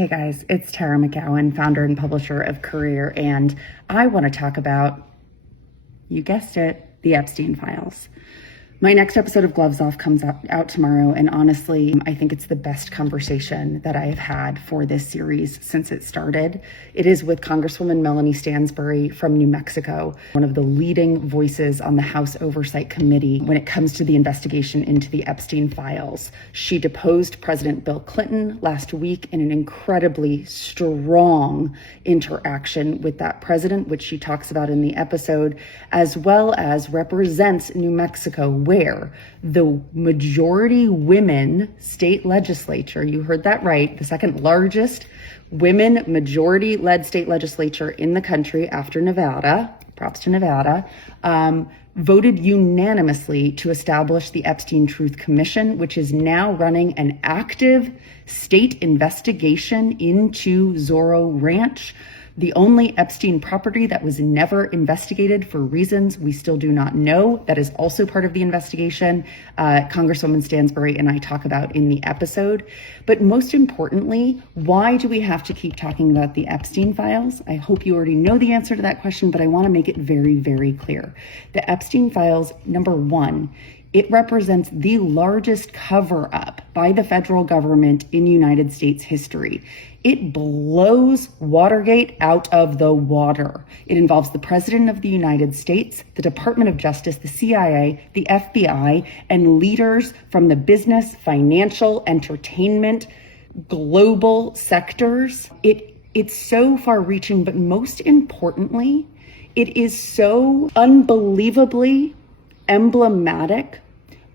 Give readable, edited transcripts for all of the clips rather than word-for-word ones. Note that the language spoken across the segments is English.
Hey guys, it's Tara McGowan, founder and publisher of Courier, and I want to talk about, you guessed it, the Epstein files. My next episode of Gloves Off comes out tomorrow, and honestly, I think it's the best conversation that I have had for this series since it started. It is with Congresswoman Melanie Stanbury from New Mexico, one of the leading voices on the House Oversight Committee when it comes to the investigation into the Epstein files. She deposed President Bill Clinton last week in an incredibly strong interaction with that president, which she talks about in the episode, as well as represents New Mexico, where the majority women state legislature, you heard that right, the second largest women majority led state legislature in the country after Nevada, props to Nevada, voted unanimously to establish the Epstein Truth Commission, which is now running an active state investigation into Zorro Ranch, the only Epstein property that was never investigated for reasons we still do not know. That is also part of the investigation Congresswoman Stanbury and I talk about in the episode. But most importantly, why do we have to keep talking about the Epstein files? I hope you already know the answer to that question, but I want to make it very, very clear. The Epstein files, number one, it represents the largest cover-up by the federal government in United States history. It blows Watergate out of the water. It involves the President of the United States, the Department of Justice, the CIA, the FBI, and leaders from the business, financial, entertainment, global sectors. It's so far-reaching, but most importantly, it is so unbelievably emblematic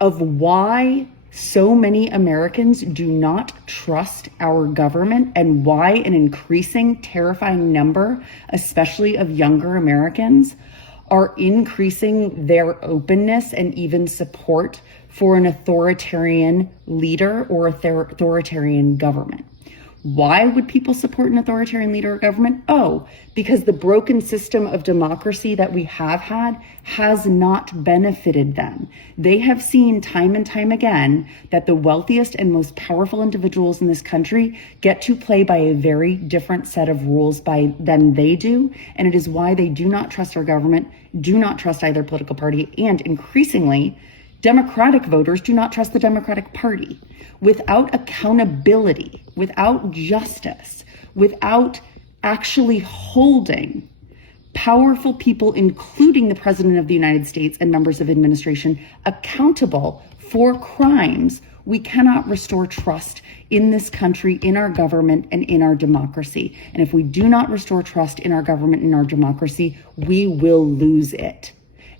of why so many Americans do not trust our government and why an increasing, terrifying number, especially of younger Americans, are increasing their openness and even support for an authoritarian leader or authoritarian government. Why would people support an authoritarian leader or government? Oh, because the broken system of democracy that we have had has not benefited them. They have seen time and time again that the wealthiest and most powerful individuals in this country get to play by a very different set of rules than they do. And it is why they do not trust our government, do not trust either political party, and increasingly, Democratic voters do not trust the Democratic Party. Without accountability, without justice, without actually holding powerful people, including the President of the United States and members of administration, accountable for crimes, we cannot restore trust in this country, in our government, and in our democracy. And if we do not restore trust in our government and our democracy, we will lose it.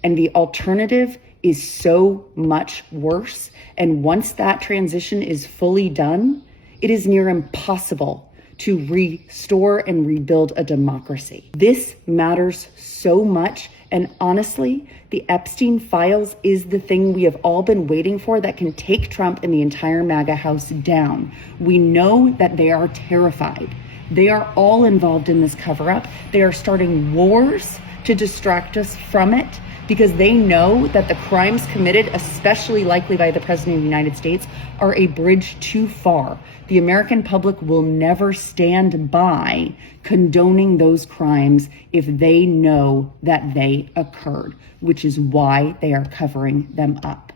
And the alternative is so much worse. And once that transition is fully done, it is near impossible to restore and rebuild a democracy. This matters so much. And honestly, the Epstein files is the thing we have all been waiting for that can take Trump and the entire MAGA house down. We know that they are terrified. They are all involved in this cover-up. They are starting wars to distract us from it, because they know that the crimes committed, especially likely by the President of the United States, are a bridge too far. The American public will never stand by condoning those crimes if they know that they occurred, which is why they are covering them up.